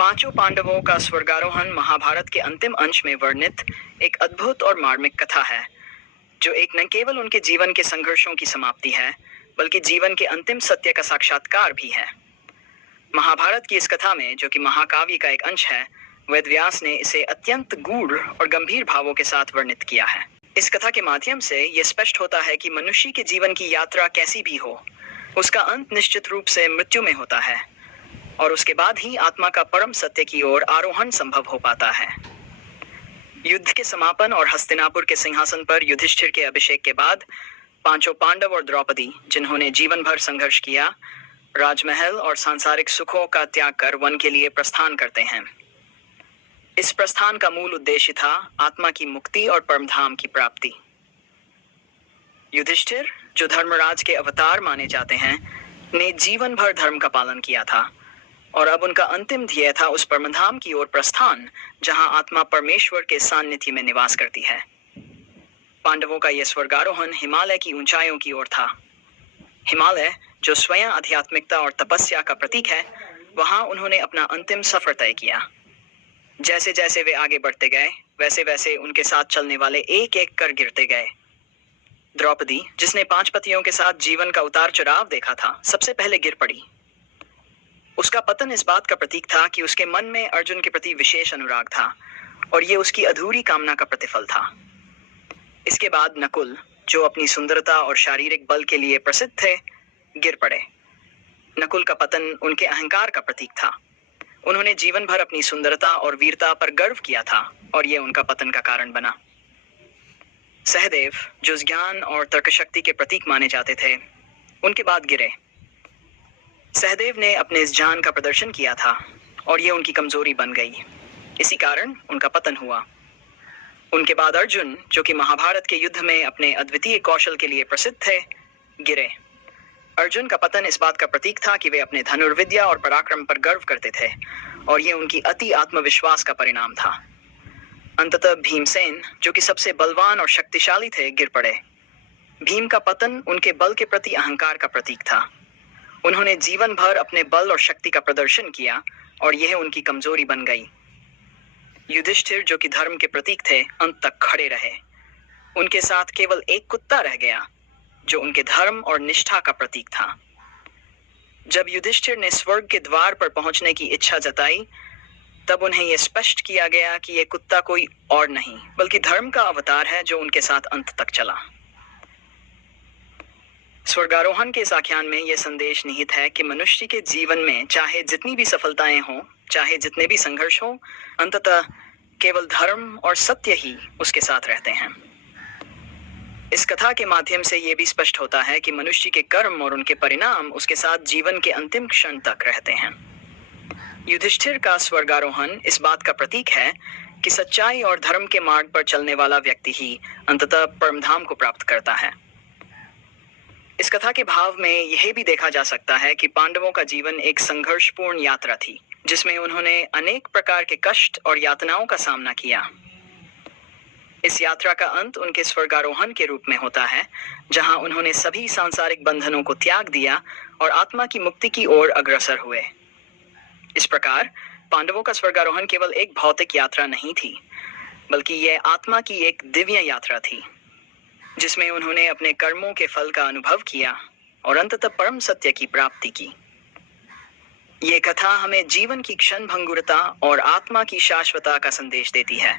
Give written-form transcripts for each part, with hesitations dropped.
पांचों पांडवों का स्वर्गारोहण महाभारत के अंतिम अंश में वर्णित एक अद्भुत और मार्मिक कथा है, जो एक न केवल उनके जीवन के संघर्षों की समाप्ति है, बल्कि जीवन के अंतिम सत्य का साक्षात्कार भी है। महाभारत की इस कथा में, जो कि महाकाव्य का एक अंश है, वेद व्यास ने इसे अत्यंत गूढ़ और गंभीर भावों के साथ वर्णित किया है। इस कथा के माध्यम से यह स्पष्ट होता है कि मनुष्य के जीवन की यात्रा कैसी भी हो, उसका अंत निश्चित रूप से मृत्यु में होता है, और उसके बाद ही आत्मा का परम सत्य की ओर आरोहण संभव हो पाता है। युद्ध के समापन और हस्तिनापुर के सिंहासन पर युधिष्ठिर के अभिषेक के बाद पांचों पांडव और द्रौपदी, जिन्होंने जीवन भर संघर्ष किया, राजमहल और सांसारिक सुखों का त्याग कर वन के लिए प्रस्थान करते हैं। इस प्रस्थान का मूल उद्देश्य था आत्मा की मुक्ति और परमधाम की प्राप्ति। युधिष्ठिर, जो धर्मराज के अवतार माने जाते हैं, ने जीवन भर धर्म का पालन किया था, और अब उनका अंतिम ध्येय था उस परमधाम की ओर प्रस्थान, जहां आत्मा परमेश्वर के सान्निध्य में निवास करती है। पांडवों का यह स्वर्गारोहण हिमालय की ऊंचाइयों की ओर था। हिमालय, जो स्वयं आध्यात्मिकता और तपस्या का प्रतीक है, वहां उन्होंने अपना अंतिम सफर तय किया। जैसे जैसे वे आगे बढ़ते गए, वैसे वैसे उनके साथ चलने वाले एक एक कर गिरते गए। द्रौपदी, जिसने 5 पतियों के साथ जीवन का उतार चढ़ाव देखा था, सबसे पहले गिर पड़ी। उसका पतन इस बात का प्रतीक था कि उसके मन में अर्जुन के प्रति विशेष अनुराग था, और ये उसकी अधूरी कामना का प्रतिफल था। इसके बाद नकुल, जो अपनी सुंदरता और शारीरिक बल के लिए प्रसिद्ध थे, गिर पड़े। नकुल का पतन उनके अहंकार का प्रतीक था। उन्होंने जीवन भर अपनी सुंदरता और वीरता पर गर्व किया था, और यह उनका पतन का कारण बना। सहदेव, जो ज्ञान और तर्कशक्ति के प्रतीक माने जाते थे, उनके बाद गिरे। सहदेव ने अपने इस जान का प्रदर्शन किया था, और यह उनकी कमजोरी बन गई। इसी कारण उनका पतन हुआ। उनके बाद अर्जुन, जो कि महाभारत के युद्ध में अपने अद्वितीय कौशल के लिए प्रसिद्ध थे, गिरे। अर्जुन का पतन इस बात का प्रतीक था कि वे अपने धनुर्विद्या और पराक्रम पर गर्व करते थे, और यह उनकी अति आत्मविश्वास का परिणाम था। अंततः भीमसेन, जो कि सबसे बलवान और शक्तिशाली थे, गिर पड़े। भीम का पतन उनके बल के प्रति अहंकार का प्रतीक था। उन्होंने जीवन भर अपने बल और शक्ति का प्रदर्शन किया, और यह उनकी कमजोरी बन गई। युधिष्ठिर, जो कि धर्म के प्रतीक थे, अंत तक खड़े रहे। उनके साथ केवल एक कुत्ता रह गया, जो उनके धर्म और निष्ठा का प्रतीक था। जब युधिष्ठिर ने स्वर्ग के द्वार पर पहुंचने की इच्छा जताई, तब उन्हें यह स्पष्ट किया गया कि यह कुत्ता कोई और नहीं, बल्कि धर्म का अवतार है, जो उनके साथ अंत तक चला। स्वर्गारोहण के इस आख्यान में यह संदेश निहित है कि मनुष्य के जीवन में चाहे जितनी भी सफलताएं हों, चाहे जितने भी संघर्ष हों, अंततः केवल धर्म और सत्य ही उसके साथ रहते हैं। इस कथा के माध्यम से यह भी स्पष्ट होता है कि मनुष्य के कर्म और उनके परिणाम उसके साथ जीवन के अंतिम क्षण तक रहते हैं। युधिष्ठिर का स्वर्गारोहण इस बात का प्रतीक है कि सच्चाई और धर्म के मार्ग पर चलने वाला व्यक्ति ही अंततः परमधाम को प्राप्त करता है। इस कथा के भाव में यह भी देखा जा सकता है कि पांडवों का जीवन एक संघर्षपूर्ण यात्रा थी, जिसमें उन्होंने अनेक प्रकार के कष्ट और यातनाओं का सामना किया। इस यात्रा का अंत उनके स्वर्गारोहण के रूप में होता है, जहां उन्होंने सभी सांसारिक बंधनों को त्याग दिया और आत्मा की मुक्ति की ओर अग्रसर हुए। इस प्रकार पांडवों का स्वर्गारोहण केवल एक भौतिक यात्रा नहीं थी, बल्कि यह आत्मा की एक दिव्य यात्रा थी, जिसमें उन्होंने अपने कर्मों के फल का अनुभव किया और अंततः परम सत्य की प्राप्ति की। ये कथा हमें जीवन की क्षणभंगुरता और आत्मा की शाश्वतता का संदेश देती है,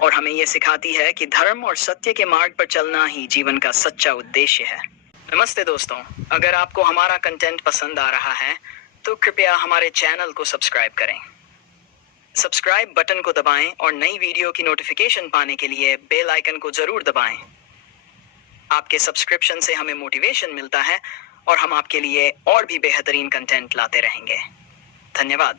और हमें यह सिखाती है कि धर्म और सत्य के मार्ग पर चलना ही जीवन का सच्चा उद्देश्य है। नमस्ते दोस्तों, अगर आपको हमारा कंटेंट पसंद आ रहा है, तो कृपया हमारे चैनल को सब्सक्राइब करें। सब्सक्राइब बटन को दबाएं और नई वीडियो की नोटिफिकेशन पाने के लिए बेल आइकन को जरूर दबाएं। आपके सब्सक्रिप्शन से हमें मोटिवेशन मिलता है, और हम आपके लिए और भी बेहतरीन कंटेंट लाते रहेंगे। धन्यवाद।